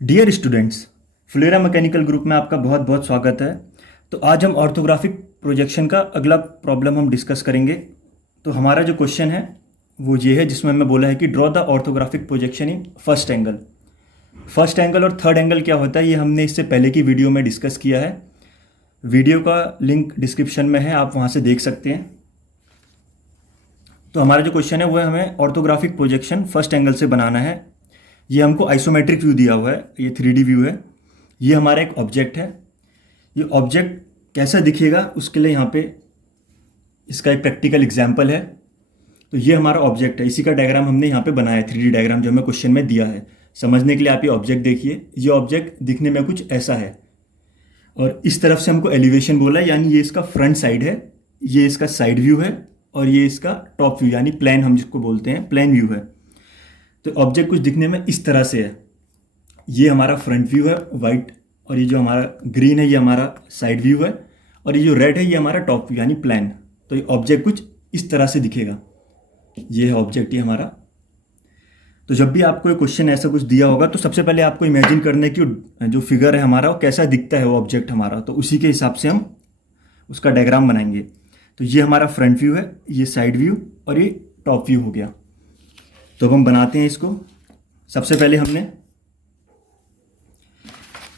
Dear students, Flora mechanical group में आपका बहुत बहुत स्वागत है। तो आज हम ऑर्थोग्राफिक प्रोजेक्शन का अगला प्रॉब्लम हम डिस्कस करेंगे। तो हमारा जो क्वेश्चन है वो ये है, जिसमें हमें बोला है कि draw the orthographic projection in first angle. First angle और थर्ड एंगल क्या होता है ये हमने इससे पहले की वीडियो में डिस्कस किया है। वीडियो का लिंक डिस्क्रिप्शन में है, आप वहाँ से देख सकते हैं। तो हमारा जो क्वेश्चन है वो है हमें ऑर्थोग्राफिक प्रोजेक्शन फर्स्ट एंगल से बनाना है। ये हमको आइसोमेट्रिक व्यू दिया हुआ है, ये 3D व्यू है। ये हमारा एक ऑब्जेक्ट है। ये ऑब्जेक्ट कैसा दिखेगा उसके लिए यहाँ पे इसका एक प्रैक्टिकल एग्जाम्पल है। तो ये हमारा ऑब्जेक्ट है, इसी का डायग्राम हमने यहाँ पे बनाया है, 3D डायग्राम जो हमें क्वेश्चन में दिया है। समझने के लिए आप ये ऑब्जेक्ट देखिए। ये ऑब्जेक्ट दिखने में कुछ ऐसा है और इस तरफ से हमको एलिवेशन बोला है, यानी ये इसका फ्रंट साइड है, ये इसका साइड व्यू है और ये इसका टॉप व्यू यानी प्लेन, हम जिसको बोलते हैं प्लेन व्यू है। तो ऑब्जेक्ट कुछ दिखने में इस तरह से है। ये हमारा फ्रंट व्यू है वाइट, और ये जो हमारा ग्रीन है ये हमारा साइड व्यू है, और ये जो रेड है ये हमारा टॉप व्यू यानी प्लेन। तो ये ऑब्जेक्ट कुछ इस तरह से दिखेगा। ये है ऑब्जेक्ट ये हमारा। तो जब भी आपको ये क्वेश्चन ऐसा कुछ दिया होगा तो सबसे पहले आपको इमेजिन करने की जो फिगर है हमारा वो कैसा दिखता है वो ऑब्जेक्ट हमारा, तो उसी के हिसाब से हम उसका डायग्राम बनाएंगे। तो ये हमारा फ्रंट व्यू है, ये साइड व्यू और ये टॉप व्यू हो गया। तो अब हम बनाते हैं इसको। सबसे पहले हमने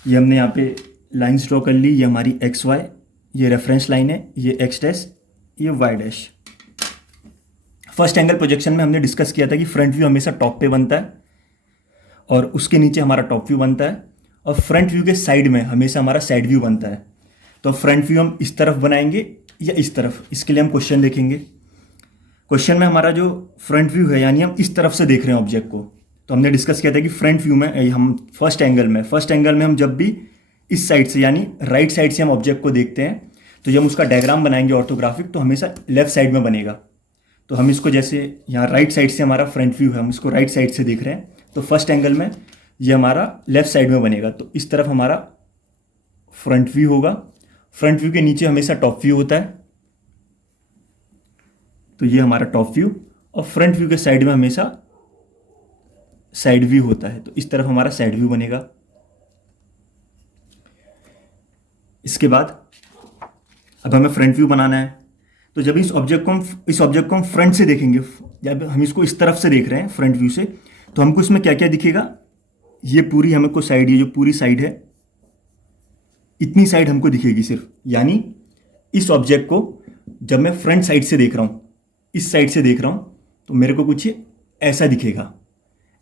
यहाँ पे लाइंस ड्रॉ कर ली। ये हमारी एक्स वाई, ये रेफरेंस लाइन है, ये एक्स डैश, ये Y dash. First angle projection में हमने डिस्कस किया था कि फ्रंट व्यू हमेशा टॉप पे बनता है और उसके नीचे हमारा टॉप व्यू बनता है, और फ्रंट व्यू के साइड में हमेशा हमारा साइड व्यू बनता है। तो फ्रंट व्यू हम इस तरफ बनाएंगे या इस तरफ, इसके लिए हम क्वेश्चन देखेंगे। क्वेश्चन में हमारा जो फ्रंट व्यू है यानी हम इस तरफ से देख रहे हैं ऑब्जेक्ट को, तो हमने डिस्कस किया था कि फ्रंट व्यू में हम फर्स्ट एंगल में हम जब भी इस साइड से यानी राइट साइड से हम ऑब्जेक्ट को देखते हैं तो जब हम उसका डायग्राम बनाएंगे ऑर्थोग्राफिक तो हमेशा लेफ्ट साइड में बनेगा। तो हम इसको जैसे यहाँ राइट साइड से हमारा फ्रंट व्यू है, हम इसको राइट साइड से देख रहे हैं, तो फर्स्ट एंगल में ये हमारा लेफ्ट साइड में बनेगा। तो इस तरफ हमारा फ्रंट व्यू होगा। फ्रंट व्यू के नीचे हमेशा टॉप व्यू होता है, तो ये हमारा टॉप व्यू, और फ्रंट व्यू के साइड में हमेशा साइड व्यू होता है, तो इस तरफ हमारा साइड व्यू बनेगा। इसके बाद अब हमें फ्रंट व्यू बनाना है। तो जब इस ऑब्जेक्ट को हम फ्रंट से देखेंगे, जब हम इसको इस तरफ से देख रहे हैं फ्रंट व्यू से, तो हमको इसमें क्या क्या दिखेगा। ये पूरी हमको साइड, ये जो पूरी साइड है इतनी साइड हमको दिखेगी सिर्फ, यानी इस ऑब्जेक्ट को जब मैं फ्रंट साइड से देख रहा हूँ, इस साइड से देख रहा हूँ, तो मेरे को कुछ ऐसा दिखेगा,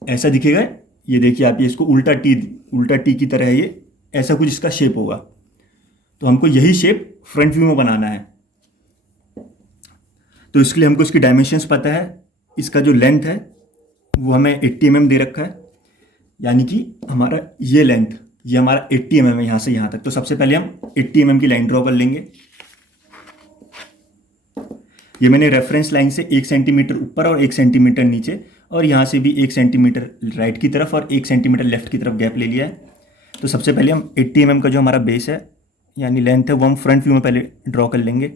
ऐसा दिखेगा। ये देखिए आप, ये इसको उल्टा टी की तरह है, ये ऐसा कुछ इसका शेप होगा। तो हमको यही शेप फ्रंट व्यू में बनाना है। तो इसके लिए हमको इसकी डायमेंशंस पता है। इसका जो लेंथ है वो हमें 80 mm दे रखा है, यानी कि हमारा ये लेंथ, ये हमारा 80 mm है यहाँ से यहाँ तक। तो सबसे पहले हम 80 mm की लाइन ड्रॉ कर लेंगे। ये मैंने रेफरेंस लाइन से 1 सेंटीमीटर ऊपर और 1 सेंटीमीटर नीचे, और यहाँ से भी 1 सेंटीमीटर राइट की तरफ और 1 सेंटीमीटर लेफ्ट की तरफ गैप ले लिया है। तो सबसे पहले हम 80 mm का जो हमारा बेस है यानी लेंथ है वो हम फ्रंट व्यू में पहले ड्रॉ कर लेंगे।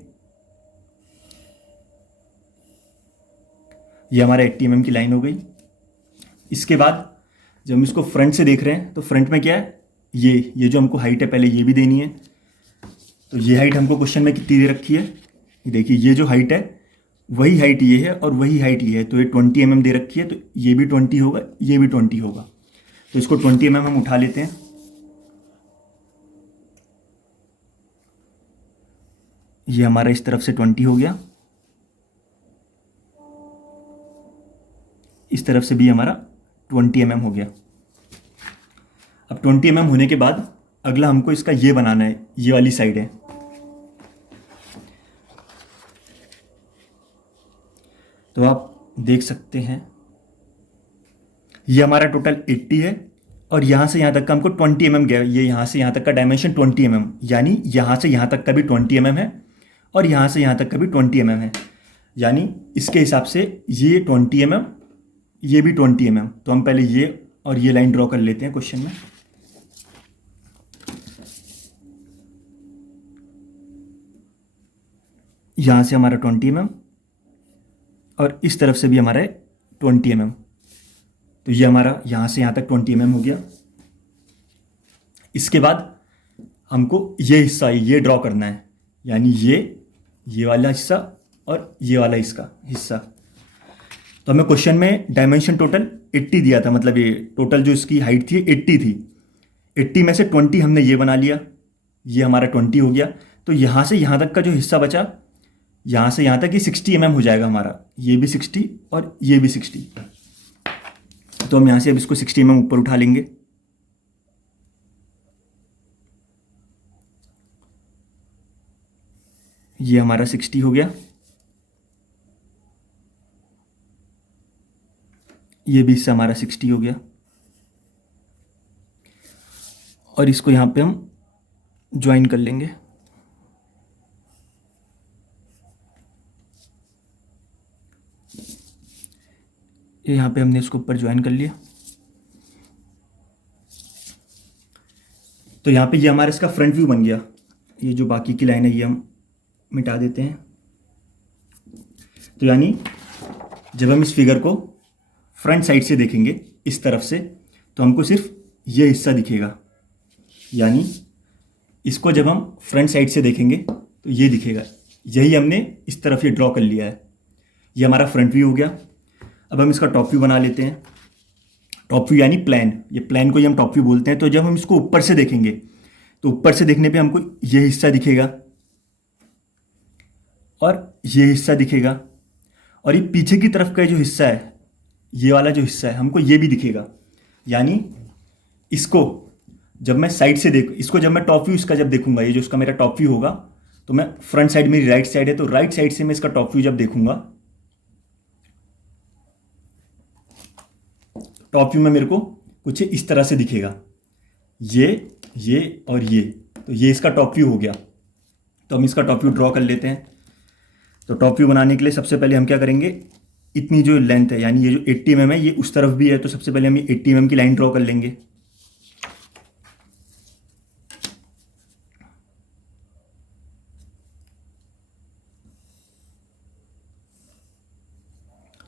ये हमारा 80 mm की लाइन हो गई। इसके बाद जब हम इसको फ्रंट से देख रहे हैं तो फ्रंट में क्या है, ये जो हमको हाइट है पहले ये भी देनी है। तो ये हाइट हमको क्वेश्चन में कितनी दे रखी है, ये देखिए, ये जो हाइट है वही हाइट ये है और वही हाइट ये है, तो ये 20 mm दे रखी है। तो ये भी 20 होगा, ये भी 20 होगा। तो इसको 20 mm हम उठा लेते हैं। ये हमारा इस तरफ से 20 हो गया, इस तरफ से भी हमारा 20 mm हो गया। अब 20 mm होने के बाद अगला हमको इसका ये बनाना है, ये वाली साइड है। तो आप देख सकते हैं ये हमारा टोटल 80 है, और यहाँ से यहाँ तक का हमको 20 mm गया। ये यहाँ से यहाँ तक का डायमेंशन 20 mm, यानी यहाँ से यहाँ तक का भी 20 mm है और यहाँ से यहाँ तक का भी 20 mm है, यानी इसके हिसाब से ये 20 mm, ये भी 20 mm। तो हम पहले ये और ये लाइन ड्रॉ कर लेते हैं क्वेश्चन में। यहाँ से हमारा 20 mm और इस तरफ से भी हमारा 20 mm। तो ये हमारा यहाँ से यहाँ तक 20 mm हो गया। इसके बाद हमको ये हिस्सा ये ड्रॉ करना है, यानी ये वाला हिस्सा और ये वाला इसका हिस्सा। तो हमें क्वेश्चन में डायमेंशन टोटल 80 दिया था, मतलब ये टोटल जो इसकी हाइट थी 80 थी। 80 में से 20 हमने ये बना लिया, ये हमारा 20 हो गया। तो यहाँ से यहाँ तक का जो हिस्सा बचा, यहाँ से यहाँ तक ये 60 mm हो जाएगा हमारा, ये भी 60 और ये भी 60। तो हम यहाँ से अब इसको 60 mm ऊपर उठा लेंगे। ये हमारा 60 हो गया, ये भी हिस्सा हमारा 60 हो गया। और इसको यहाँ पे हम ज्वाइन कर लेंगे। ये यहाँ पे हमने इसको ऊपर ज्वाइन कर लिया। तो यहाँ पे ये हमारा इसका फ्रंट व्यू बन गया। ये जो बाकी की लाइन है ये हम मिटा देते हैं। तो यानी जब हम इस फिगर को फ्रंट साइड से देखेंगे इस तरफ से, तो हमको सिर्फ ये हिस्सा दिखेगा। यानी इसको जब हम फ्रंट साइड से देखेंगे तो ये दिखेगा। यही हमने इस तरफ ये ड्रॉ कर लिया है। ये हमारा फ्रंट व्यू हो गया। अब हम इसका टॉप व्यू बना लेते हैं। टॉप व्यू यानी प्लान, ये प्लान को ही हम टॉप व्यू बोलते हैं। तो जब हम इसको ऊपर से देखेंगे तो ऊपर से देखने पे हमको ये हिस्सा दिखेगा और ये हिस्सा दिखेगा, और ये पीछे की तरफ का जो हिस्सा है, ये वाला जो हिस्सा है, हमको ये भी दिखेगा। यानी इसको जब मैं साइड से इसको जब मैं टॉप व्यू इसका जब देखूंगा, ये जो इसका मेरा टॉप व्यू होगा, तो मैं फ्रंट साइड मेरी राइट साइड है, तो राइट साइड से मैं इसका टॉप व्यू जब देखूंगा, टॉप व्यू में मेरे को कुछ इस तरह से दिखेगा, ये और ये। तो ये इसका टॉप व्यू हो गया। तो हम इसका टॉप व्यू ड्रॉ कर लेते हैं। तो टॉप व्यू बनाने के लिए सबसे पहले हम क्या करेंगे, इतनी जो लेंथ है, यानी ये जो 80 mm है ये उस तरफ भी है, तो सबसे पहले हम ये 80 mm की लाइन ड्रॉ कर लेंगे।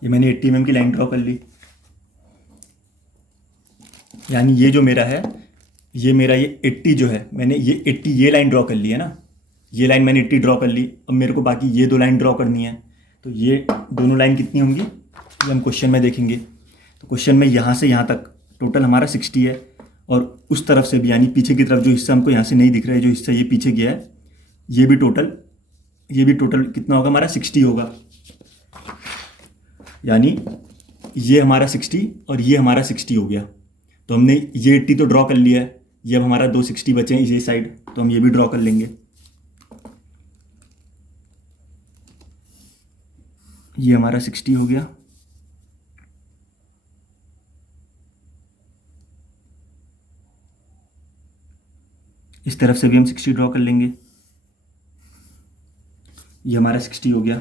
ये मैंने 80 mm की लाइन ड्रॉ कर ली। यानी ये जो मेरा है, ये मेरा ये 80 जो है, मैंने ये 80 ये लाइन ड्रॉ कर ली है ना, ये लाइन मैंने 80 ड्रॉ कर ली। अब मेरे को बाकी ये दो लाइन ड्रॉ करनी है। तो ये दोनों लाइन कितनी होंगी ये हम क्वेश्चन में देखेंगे। तो क्वेश्चन में यहाँ से यहाँ तक टोटल हमारा 60 है, और उस तरफ से भी यानी पीछे की तरफ जो हिस्सा हमको यहाँ से नहीं दिख रहा है, जो हिस्सा ये पीछे गया है, ये भी टोटल कितना होगा हमारा 60 होगा। यानी ये हमारा 60 और ये हमारा 60 हो गया। तो हमने ये 80 तो ड्रॉ कर लिया है, ये अब हमारा 2 60 बचे हैं ये साइड, तो हम ये भी ड्रॉ कर लेंगे। ये हमारा 60 हो गया। इस तरफ से भी हम 60 ड्रॉ कर लेंगे। ये हमारा 60 हो गया।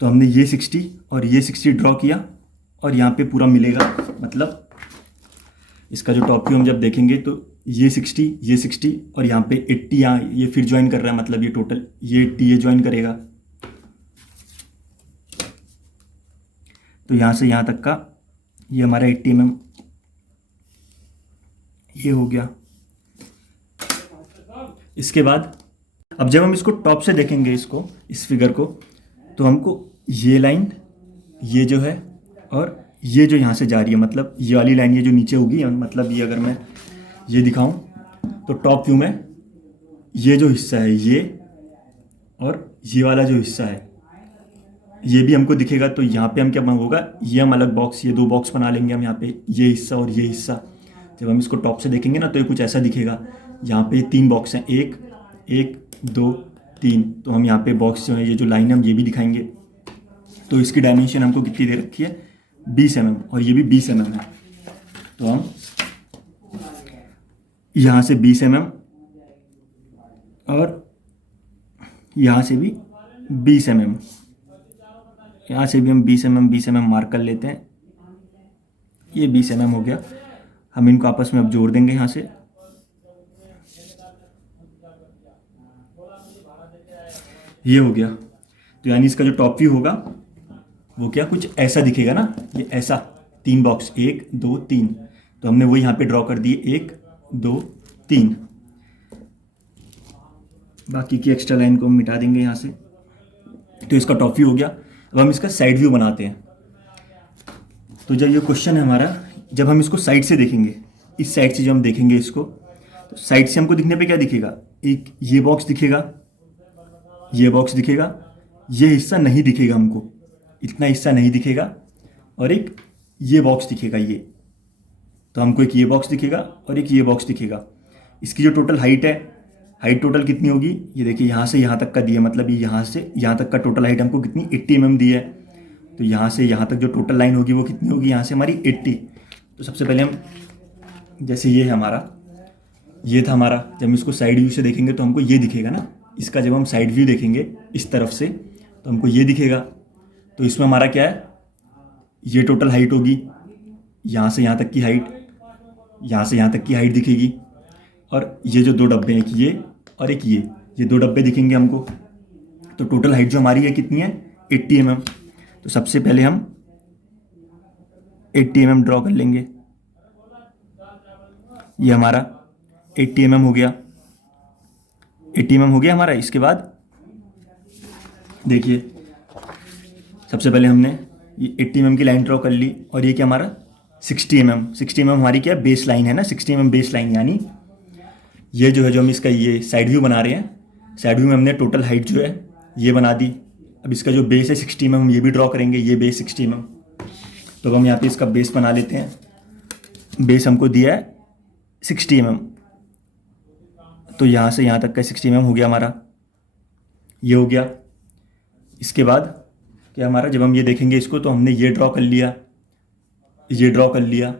तो हमने ये 60 और ये 60 ड्रॉ किया, और यहाँ पे पूरा मिलेगा, मतलब इसका जो टॉप व्यू हम जब देखेंगे तो ये 60 और यहाँ पे 80 यहाँ ये फिर ज्वाइन कर रहा है, मतलब ये टोटल ये 80 ये ज्वाइन करेगा। तो यहाँ से यहाँ तक का ये हमारा 80 mm ये हो गया। इसके बाद अब जब हम इसको टॉप से देखेंगे, इस फिगर को, तो हमको ये लाइन, ये जो है, और ये जो यहाँ से जा रही है, मतलब ये वाली लाइन ये जो नीचे होगी, मतलब ये अगर मैं ये दिखाऊं तो टॉप व्यू में ये जो हिस्सा है ये, और ये वाला जो हिस्सा है ये भी हमको दिखेगा। तो यहाँ पे हम क्या होगा, ये हम अलग बॉक्स, ये 2 बॉक्स बना लेंगे हम यहाँ पे, ये हिस्सा और ये हिस्सा। जब हम इसको टॉप से देखेंगे ना तो ये कुछ ऐसा दिखेगा। यहाँ पे 3 बॉक्स हैं, 1 2 3। तो हम यहाँ पे बॉक्स जो है, ये जो लाइन है, हम ये भी दिखाएंगे। तो इसकी डायमेंशन हमको कितनी दे रखी है, 20 mm, और ये भी 20 mm है। तो हम यहाँ से 20 mm और यहाँ से भी 20 mm, यहाँ से भी हम 20 mm मार्क कर लेते हैं। ये 20 mm हो गया। हम इनको आपस में अब जोड़ देंगे यहाँ से। ये हो गया। तो यानी इसका जो टॉप व्यू होगा वो क्या कुछ ऐसा दिखेगा ना, ये ऐसा 3 बॉक्स, 1 2 3। तो हमने वो यहाँ पे ड्रॉ कर दिए, 1 2 3। बाकी की एक्स्ट्रा लाइन को हम मिटा देंगे यहाँ से। तो इसका टॉप व्यू हो गया। अब हम इसका साइड व्यू बनाते हैं। तो जब ये क्वेश्चन है हमारा, जब हम इसको साइड से देखेंगे, इस साइड से जब हम देखेंगे इसको, तो साइड से हमको दिखने पे क्या दिखेगा, एक ये बॉक्स दिखेगा, ये बॉक्स दिखेगा, ये हिस्सा नहीं दिखेगा हमको, इतना हिस्सा नहीं दिखेगा, और एक ये बॉक्स दिखेगा ये। तो हमको एक ये बॉक्स दिखेगा और एक ये बॉक्स दिखेगा। इसकी जो टोटल हाइट है, हाइट टोटल कितनी होगी, ये देखिए यहाँ से यहाँ तक का दिया, मतलब ये यहाँ से यहाँ तक का टोटल हाइट हमको कितनी 80 mm दी है। तो यहाँ से यहाँ तक जो टोटल लाइन होगी वो कितनी होगी, यहाँ से हमारी 80। तो सबसे पहले हम, जैसे ये है हमारा, ये था हमारा, जब हम इसको साइड व्यू से देखेंगे तो हमको ये दिखेगा ना, इसका जब हम साइड व्यू देखेंगे इस तरफ से तो हमको ये दिखेगा। तो इसमें हमारा क्या है, ये टोटल हाइट होगी, यहाँ से यहाँ तक की हाइट, यहाँ से यहाँ तक की हाइट दिखेगी, और ये जो दो डब्बे हैं, एक ये और एक ये दो डब्बे दिखेंगे हमको। तो टोटल हाइट जो हमारी है कितनी है, 80 mm। तो सबसे पहले हम 80 mm ड्रॉ कर लेंगे। ये हमारा 80 mm हो गया, 80 mm हो गया हमारा। इसके बाद देखिए, सबसे पहले हमने ये 80 mm की लाइन ड्रॉ कर ली, और ये क्या हमारा 60 mm, 60 mm हमारी क्या बेस लाइन है ना, 60 mm बेस लाइन। यानी ये जो है, जो हम इसका ये साइड व्यू बना रहे हैं, साइड व्यू में हमने टोटल हाइट जो है ये बना दी। अब इसका जो बेस है 60 mm, हम ये भी ड्रॉ करेंगे, ये बेस 60 mm। तो हम यहाँ पे इसका बेस बना लेते हैं। बेस हमको दिया है 60 mm, तो यहाँ से यहाँ तक का 60 mm हो गया हमारा, ये हो गया। इसके बाद क्या हमारा, जब हम ये देखेंगे इसको, तो हमने ये ड्रॉ कर लिया, ये ड्रॉ कर लिया।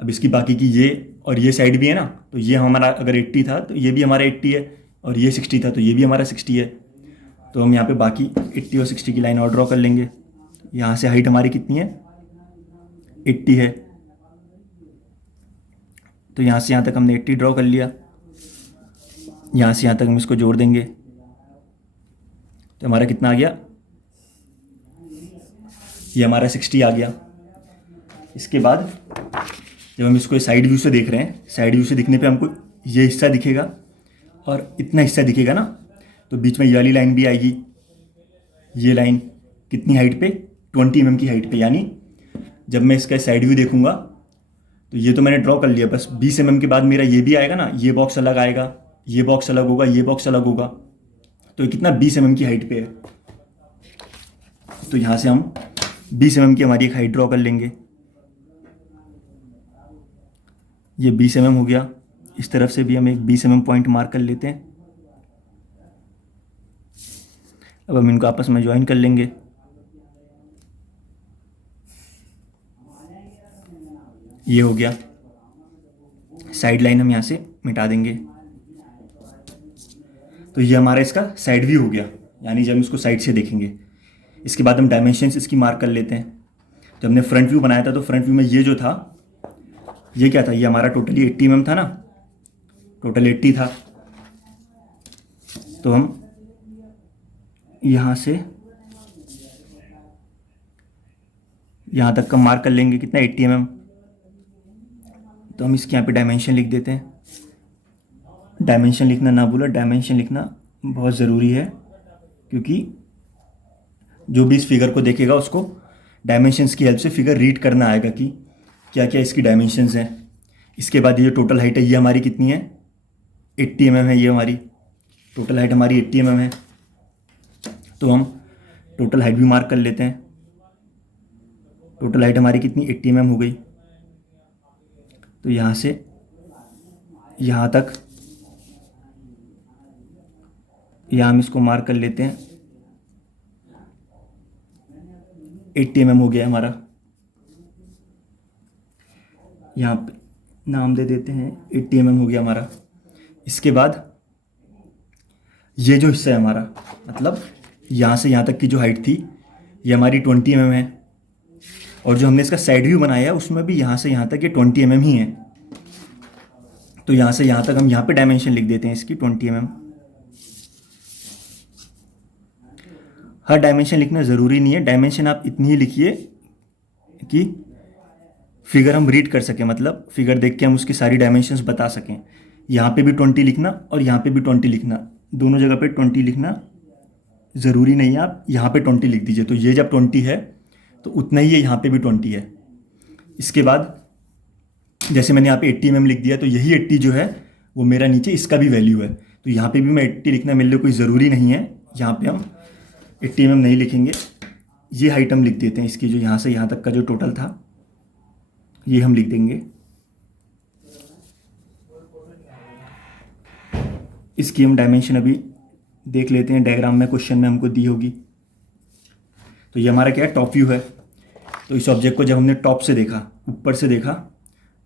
अब इसकी बाकी की ये और ये साइड भी है ना, तो ये हमारा अगर 80 था तो ये भी हमारा 80 है, और ये 60 था तो ये भी हमारा 60 है। तो हम यहाँ पे बाकी 80 और 60 की लाइन और ड्रॉ कर लेंगे। यहाँ से हाइट हमारी कितनी है, 80 है। तो यहाँ से यहाँ तक हमने 80 ड्रॉ कर लिया, यहाँ से यहाँ तक हम इसको जोड़ देंगे, तो हमारा कितना आ गया, ये हमारा 60 आ गया। इसके बाद जब हम इसको साइड व्यू से देख रहे हैं, साइड व्यू से दिखने पे हमको ये हिस्सा दिखेगा और इतना हिस्सा दिखेगा ना, तो बीच में ये वाली लाइन भी आएगी। ये लाइन कितनी हाइट पे, 20 mm की हाइट पे। यानी जब मैं इसका साइड व्यू देखूंगा तो ये तो मैंने ड्रॉ कर लिया, बस 20 mm के बाद मेरा ये भी आएगा ना, ये बॉक्स अलग आएगा, ये बॉक्स अलग होगा, ये बॉक्स अलग होगा। तो ये कितना 20 mm की हाइट पे है। तो यहाँ से हम 20 mm की हमारी एक हाइट ड्रॉ कर लेंगे। ये 20 mm हो गया। इस तरफ से भी हम एक 20 mm पॉइंट मार्क कर लेते हैं। अब हम इनको आपस में ज्वाइन कर लेंगे। ये हो गया। साइड लाइन हम यहाँ से मिटा देंगे। तो ये हमारा इसका साइड व्यू हो गया, यानी जब हम इसको साइड से देखेंगे। इसके बाद हम डायमेंशंस इसकी मार्क कर लेते हैं। तो हमने फ्रंट व्यू बनाया था, तो फ्रंट व्यू में ये जो था, ये क्या था, ये हमारा टोटली 80 mm था ना, टोटल 80 था। तो हम यहाँ से यहाँ तक का मार्क कर लेंगे, कितना 80 mm। तो हम इसके यहाँ पे डायमेंशन लिख देते हैं। डायमेंशन लिखना ना भूलो, डायमेंशन लिखना बहुत ज़रूरी है, क्योंकि जो भी इस फिगर को देखेगा उसको डायमेंशंस की हेल्प से फिगर रीड करना आएगा कि क्या क्या इसकी डायमेंशंस हैं। इसके बाद ये जो टोटल हाइट है, ये हमारी कितनी है, 80 mm है। ये हमारी टोटल हाइट हमारी 80 mm है। तो हम टोटल हाइट भी मार्क कर लेते हैं। टोटल हाइट हमारी कितनी, 80 mm हो गई। तो यहाँ से यहाँ तक, यहाँ हम इसको मार्क कर लेते हैं, 80 mm हो गया हमारा। यहाँ पे नाम दे देते हैं, 80 mm हो गया हमारा। इसके बाद ये जो हिस्सा है हमारा, मतलब यहाँ से यहाँ तक की जो हाइट थी, ये हमारी 20 mm है। और जो हमने इसका साइड व्यू बनाया है उसमें भी यहाँ से यहाँ तक ये 20 mm ही है। तो यहाँ से यहाँ तक हम यहाँ पे डायमेंशन लिख देते हैं इसकी 20 mm। हर डायमेंशन लिखना ज़रूरी नहीं है, डायमेंशन आप इतनी ही लिखिए कि फिगर हम रीड कर सकें, मतलब फिगर देख के हम उसकी सारी डायमेंशंस बता सकें। यहाँ पे भी 20 लिखना और यहाँ पे भी 20 लिखना, दोनों जगह पे 20 लिखना ज़रूरी नहीं है, आप यहाँ पे 20 लिख दीजिए। तो ये जब 20 है तो उतना ही है, यहाँ पे भी 20 है। इसके बाद जैसे मैंने यहाँ पे 80 mm लिख दिया, तो यही 80 जो है वो मेरा नीचे इसका भी वैल्यू है। तो यहाँ पे भी मैं 80 लिखना मेरे लिए कोई ज़रूरी नहीं है, यहाँ पे हम 80 mm नहीं लिखेंगे। ये हाइट हम लिख देते हैं इसकी, जो यहाँ से यहाँ तक का जो टोटल था ये हम लिख देंगे। इसकी हम डायमेंशन अभी देख लेते हैं, डायग्राम में क्वेश्चन में हमको दी होगी। तो ये हमारा क्या है, टॉप व्यू है। तो इस ऑब्जेक्ट को जब हमने टॉप से देखा, ऊपर से देखा,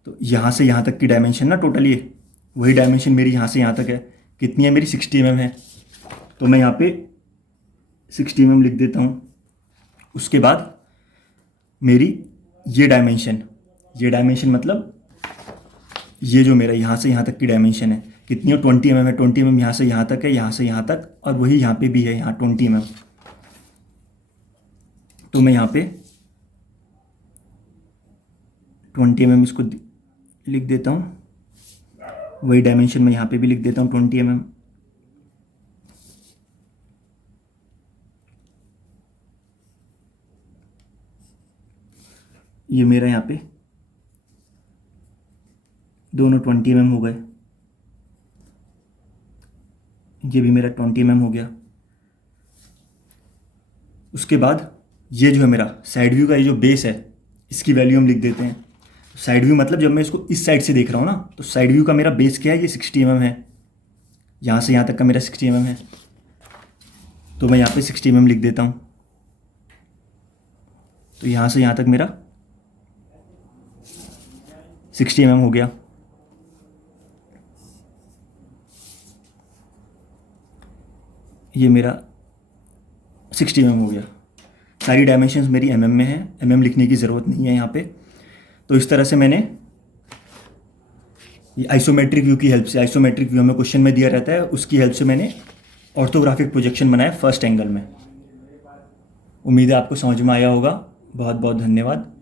तो यहाँ से यहाँ तक की डायमेंशन ना टोटल ये वही डायमेंशन मेरी यहाँ से यहाँ तक है। कितनी है मेरी, 60 mm है। तो मैं यहाँ पे 60 mm लिख देता हूँ। उसके बाद मेरी ये डायमेंशन मतलब ये जो मेरा यहाँ से यहाँ तक की डायमेंशन है कितनी है, 20 mm है। 20 mm यहाँ से यहाँ तक है, यहाँ से यहाँ तक, और वही यहाँ पे भी है, यहाँ 20 mm। तो मैं यहाँ पे 20 mm इसको लिख देता हूँ, वही डायमेंशन मैं यहाँ पे भी लिख देता हूँ 20 mm। ये मेरा यहाँ पे दोनों 20 mm हो गए, ये भी मेरा 20 mm हो गया। उसके बाद ये जो है मेरा साइड व्यू का ये जो बेस है, इसकी वैल्यू हम लिख देते हैं। साइड व्यू मतलब जब मैं इसको इस साइड से देख रहा हूँ ना, तो साइड व्यू का मेरा बेस क्या है, ये 60 mm है। यहाँ से यहाँ तक का मेरा 60 mm है, तो मैं यहाँ पे 60 mm लिख देता हूँ। तो यहाँ से यहाँ तक मेरा 60 mm हो गया। ये मेरा 60 mm हो गया। सारी डायमेंशंस मेरी mm में है, mm लिखने की ज़रूरत नहीं है यहाँ पे। तो इस तरह से मैंने ये आइसोमेट्रिक व्यू की हेल्प से, आइसोमेट्रिक व्यू में क्वेश्चन में दिया रहता है, उसकी हेल्प से मैंने ऑर्थोग्राफिक प्रोजेक्शन बनाया फर्स्ट एंगल में। उम्मीद है आपको समझ में आया होगा। बहुत बहुत धन्यवाद।